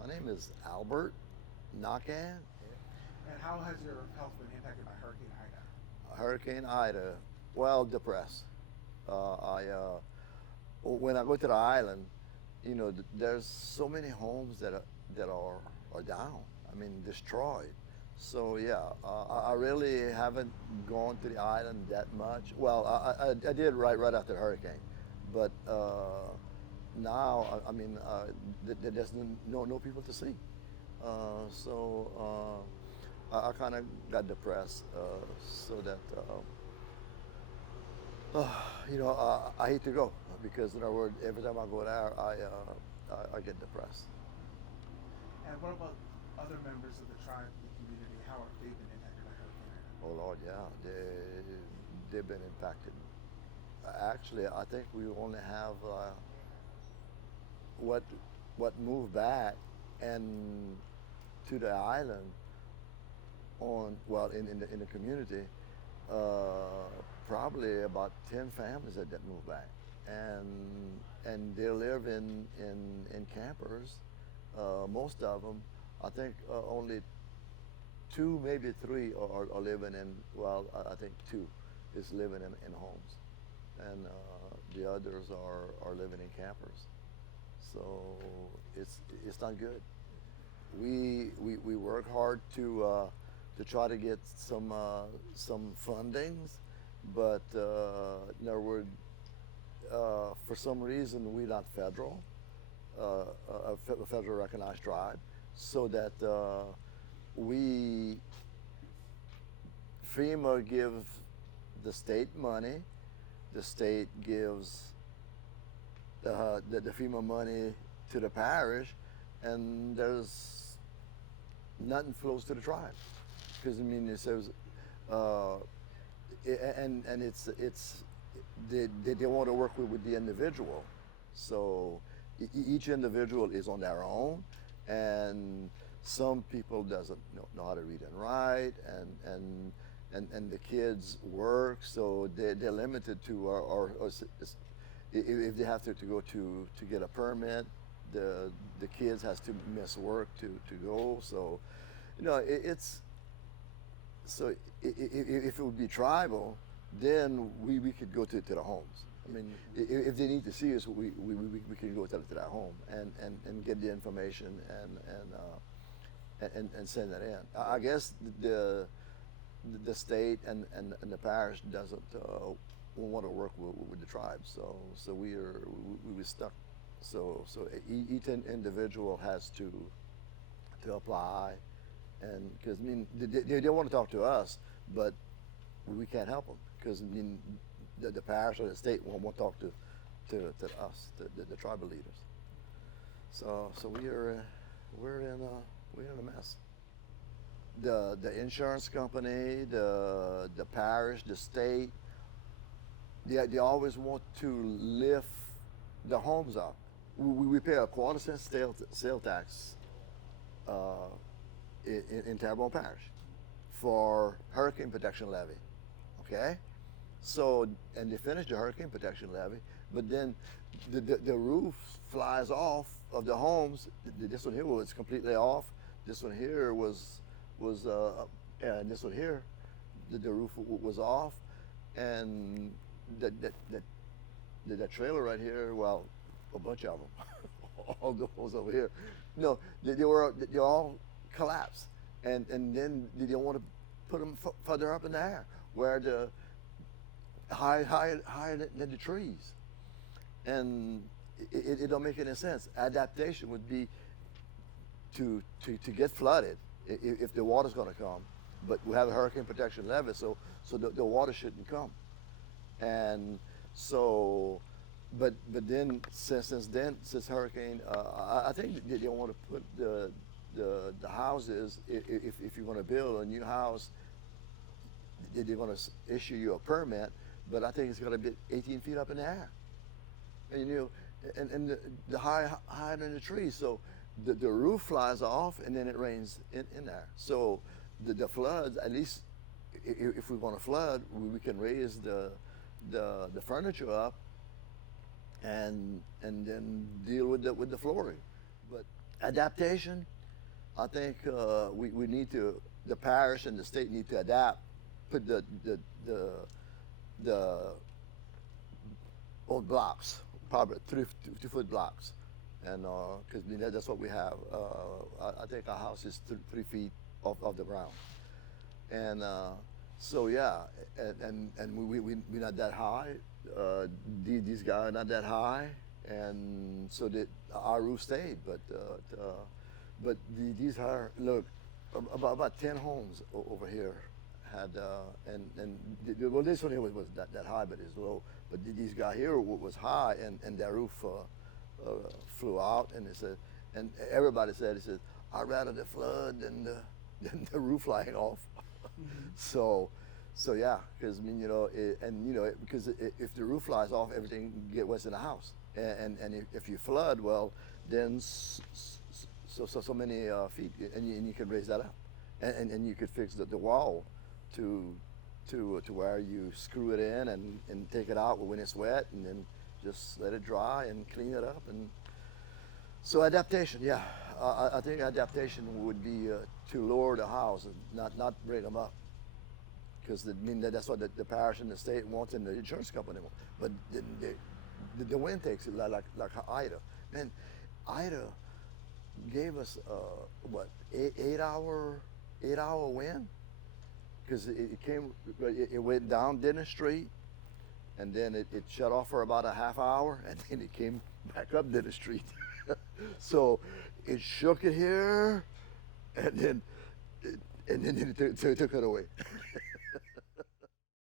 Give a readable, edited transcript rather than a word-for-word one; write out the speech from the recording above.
My name is Albert Naquin. And how has your health been impacted by Hurricane Ida? Hurricane Ida, well, depressed. When I go to the island, there's so many homes that are down. I mean, destroyed. So yeah, I really haven't gone to the island that much. Well, I did right after the hurricane, but now there's no people to see. So I kind of got depressed. So that I hate to go because in other words, every time I go there, I get depressed. And what about other members of the tribe, the community? How have they been impacted by Hurricane Ida? Oh Lord, yeah, they've been impacted. Actually, I think we only have what moved back and to the island in the community, probably about 10 families that moved back, and they live in campers. Most of them, I think, only two, maybe three are living in. Well, I think two is living in homes, and the others are living in campers. So it's not good. We work hard to try to get some fundings, but in other words, for some reason we're not federal, a federal recognized tribe, so that FEMA gives the state money, the state gives the FEMA money to the parish, and there's nothing flows to the tribe, because I mean it says, and it's they want to work with the individual, so each individual is on their own, and some people doesn't know how to read and write, and the kids work, so they're limited to or if they have to go to get a permit, the kids has to miss work to go. So it's so if it would be tribal, then we could go to the homes. I mean, if they need to see us, we can go to that home and get the information and send that in. I guess the state and the parish doesn't want to work with the tribes, so we stuck. So each individual has to apply, and because I mean they want to talk to us, but we can't help them because I mean the parish or the state won't talk to us, the tribal leaders. So we're in a mess. The insurance company, the parish, the state, they always want to lift the homes up. We pay a quarter-cent sale tax in Terrebonne Parish for hurricane protection levy. Okay, so and they finish the hurricane protection levy, but then the roof flies off of the homes. This one here was completely off. This one here was and this one here, the roof was off, and that trailer right here, well, a bunch of them, all those over here, no, they all collapsed, and then they don't want to put them further up in the air where the higher than the trees, and it don't make any sense. Adaptation would be to get flooded if the water's going to come, but we have a hurricane protection levy, so the water shouldn't come, and so, but then since hurricane, I think they don't want to put the houses, if you're going to build a new house, they're going to issue you a permit, but I think it's going to be 18 feet up in the air, and and the higher than the trees, so the roof flies off and then it rains in there. So the floods, at least if we want to flood, we can raise the furniture up and then deal with the flooring. But Adaptation, I think we need to, the parish and the state need to adapt, put the old blocks, probably 2 foot blocks, and because that's what we have. I think our house is 3 feet off the ground, and so yeah, and we're not that high. These guys are not that high, and so our roof stayed, but these are, look, about 10 homes over here had well, this one here was that high, but it's low. But these guys here was high, and their roof flew out, and it said, and everybody said, it said, I'd rather the flood than the roof flying off. So yeah, because I mean, because if the roof flies off, everything get what's in the house, and if you flood, well, then so many feet, and you can raise that up, and you could fix the wall to where you screw it in and take it out when it's wet, and then just let it dry and clean it up. And so adaptation, yeah, I think adaptation would be to lower the house and not bring them up, because I mean that's what the parish and the state wants and the insurance company wants. But the wind takes it like Ida. Man, Ida gave us what, 8-hour wind, because it came, it went down Dennis Street, and then it shut off for about a half hour, and then it came back up Dennis Street. So it shook it here, and then it took it away.